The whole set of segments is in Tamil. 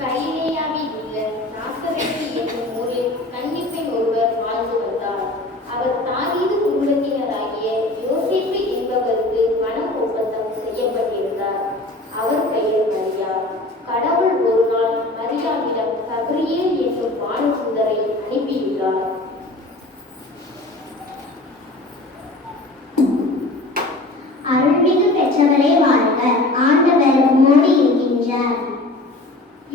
கலிலேயாவில் உள்ள நாசரேத்து என்னும் ஊரில் கன்னிப்பெண் ஒருவர் வாழ்ந்து வந்தார். அவர் தாவீது குடும்பத்தினராகிய யோசேப்பு என்பவருக்கு மனம் ஒப்பந்தம் செய்யப்பட்டிருந்தார். அவர் பெயர் மரியா. கடவுள் ஒரு நாள் மரியாவிடம் கபிரியேல் என்னும் வானதூதரை அனுப்பியுள்ளார். அருள்மிகு பெற்றவரே வாழ்க, ஆண்டவர் உம்மோடு இருக்கின்றார்.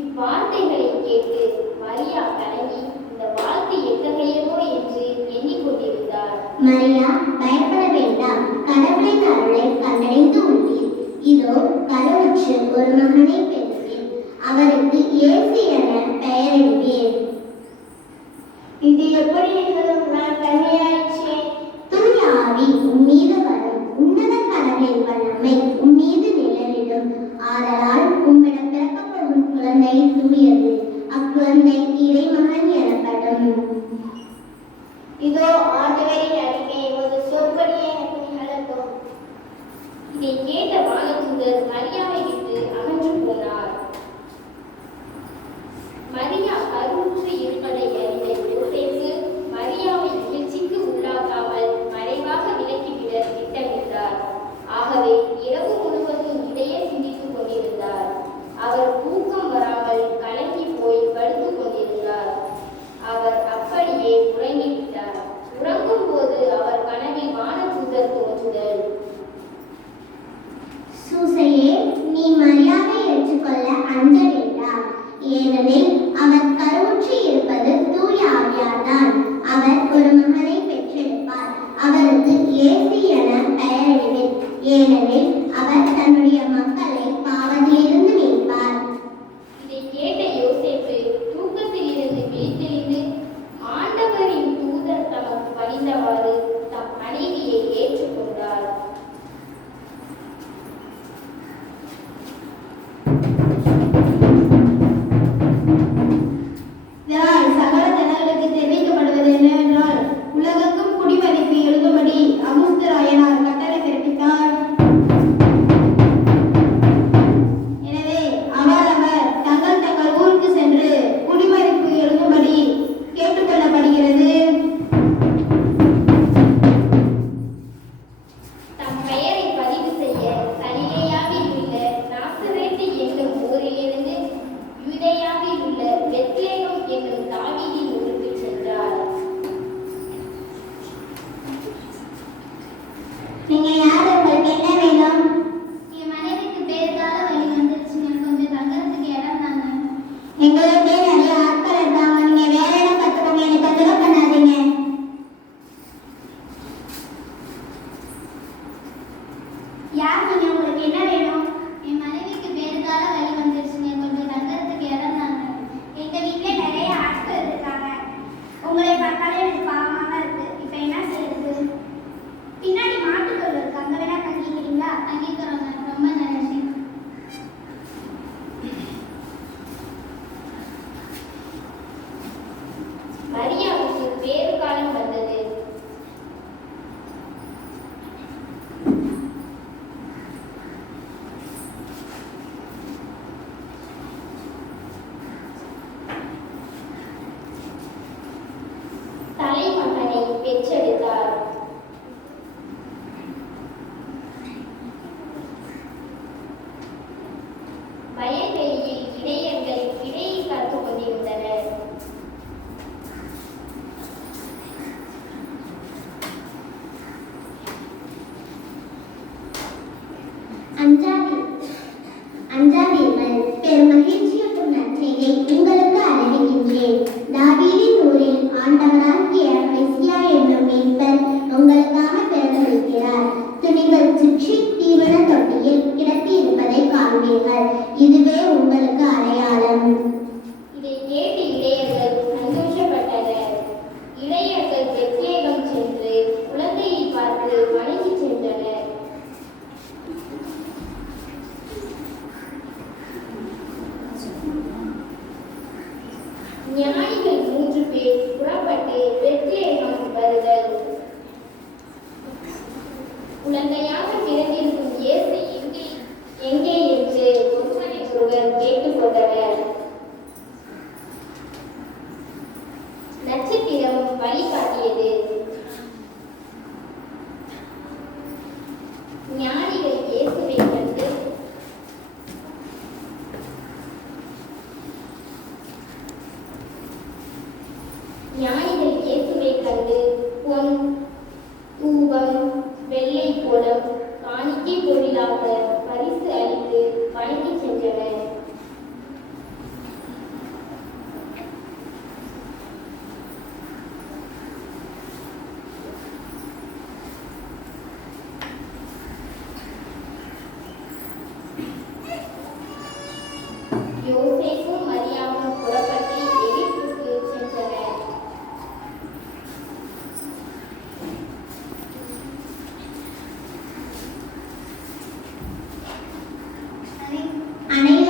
இவ்வார்த்தைகளை கேட்டு மரியா கலங்கி இந்த வாழ்க்கை எத்தகையதோ என்று எண்ணிக்கொண்டிருந்தார். மரியா, பயப்பட வேண்டாம், கடவுளின் அருளை கண்டடைந்து உள்ளீர். இதோ கருவுற்று ஒரு மகனை பெறுவீர், அவருக்கு இயேசு என பெயரிடுவீர். இது எப்படி நிகழும்? நான் கன்னியாயிற்றே. தூய ஆவி உம்மீது வரும், உன்னத கடவுளின் வல்லமை உம்மீது நிழலிடும். ஆதலால் உம்மிடம் பிறக்கப்படும் குழந்தை தூயது, அக்குழந்தை இறைமகன் எனப்படும். இதோ ஆண்டவரின் அடிமை, ஒரு சொற்படியே எனக்கு நிகழட்டும். இதை கேட்ட வானதூதர் மரியாவை விட்டு அகன்று போனார். மரியா கருவுற்று இருப்பதை அறிந்த யோசேப்பு மரியாவை நிகழ்ச்சிக்கு உள்ளாக்காமல் மறைவாக விலக்கிவிட திட்டமிட்டார். ஆகவே இரவு முழுவதும் இதையே சிந்தித்துக் கொண்டிருந்தார். அவர் தூக்கம் வராமல் கலங்கி போய் படுத்துக் கொண்டிருந்தார். அவர் அப்படியே உறங்கிவிட்டார். உறங்கும் போது அவர் கனவில் வானதூதர் தோன்றுதல். சூசையே, நீ மரியாதை ஏற்றுக்கொள்ள அஞ்ச வேண்டாம், ஏனெனில் அவர் கருவுற்று இருப்பது தூய ஆவியால்தான். அவர் ஒரு மகனை பெற்றெடுப்பார், அவருக்கு இயேசு என பெயரிடுவீர், ஏனெனில் அவர் தன்னுடைய மக்களை பாவத்திலிருந்து மீட்பார். இதை கேட்ட யோசேப்பு தூக்கத்திலிருந்து விழித்தெழுந்து ஆண்டவரின் தூதர் தமக்கு பணிந்தவாறு தம் மனைவியை ஏற்றுக்கொண்டார். சகல ஜனங்களுக்கு தெரிவிக்கப்படுவது என்னவென்றால், உலகக்கும் குடிமதிப்பு எழுதும்படி அமுஸ்தராயனார் கட்டளை பிறப்பித்தார். எனவே அவரவர் தங்கள் தங்கள் ஊருக்கு சென்று குடிமதிப்பு எழுதும்படி கேட்டுக்கொள்ளப்படுகிறது. தம் பெயரை பதிவு செய்ய கலிலேயாவில் உள்ள நாசரேத்து என்னும் ஊரிலிருந்து யூதேயாவில் உள்ள பெத்லேகம் என்னும் தாவீதின் ஊருக்கு சென்றார். நீங்க யார்? உங்களுக்கு என்ன வேணும்? என் மனைவிக்கு பேருக்கால வழி வந்துருச்சுங்க, கொஞ்சம் தங்கறதுக்கு இடம் தாங்க. எங்களுக்கு நிறைய ஆட்கள் இருக்காங்க, நீங்க வேற இடம் கத்துக்கோங்க, எனக்கு தொந்தரவு பண்ணாதீங்க. யார் நீங்க? உங்களுக்கு என்ன வேணும்? என் மனைவிக்கு பேருக்கால வழி வந்துருச்சுங்க, கொஞ்சம் தங்கறதுக்கு இடம் தாங்க. எங்க வீட்டுல நிறைய ஆட்கள் இருக்காங்க. உங்களை பார்த்தாலே எனக்கு பாவமாக இருக்கு. இப்ப என்ன செய்யுது? பின்னாடி மாட்டுக்கொள்ள இருக்கு, அங்க வேணா தங்கிக்கிறீங்களா? தங்கிக்கிறோங்க, ரொம்ப நன்றி. மரியாவுக்கு வேறு காலம் வந்தது. தலைமகனை பெற்றெடுத்தார். வயல்வெளியில் இடையர்கள் இடையை காத்துக் கொண்டிருந்தனர். அஞ்சாதீர்கள், பெருமகிழ்ச்சியூட்டும் நற்செய்தியை உங்களுக்கு அறிவிக்கின்றேன். தாவீதின் ஊரில் ஆண்டவராகிய மெசியா என்னும் மீட்பர் உங்களுக்காக பிறந்திருக்கிறார். துணிகள் சுற்றி தீவன தொட்டியில் கிடத்தி இருப்பதை காண்பீர்கள். இதுவே உங்களுக்கு அடையாளம். இதை கேட்டு இடையர்கள் சந்தோஷப்பட்டனர். இடையர்கள் பெத்லேகம் சென்று குழந்தையை பார்த்து வணங்கி சென்றனர். ஞானிகள் 3 பேர் புறப்பட்டு பெத்லேகம் வருதல். குழந்தையாக பிறந்திருக்கும் இயேசு எங்கே என்று அனை- அனைவருக்கும்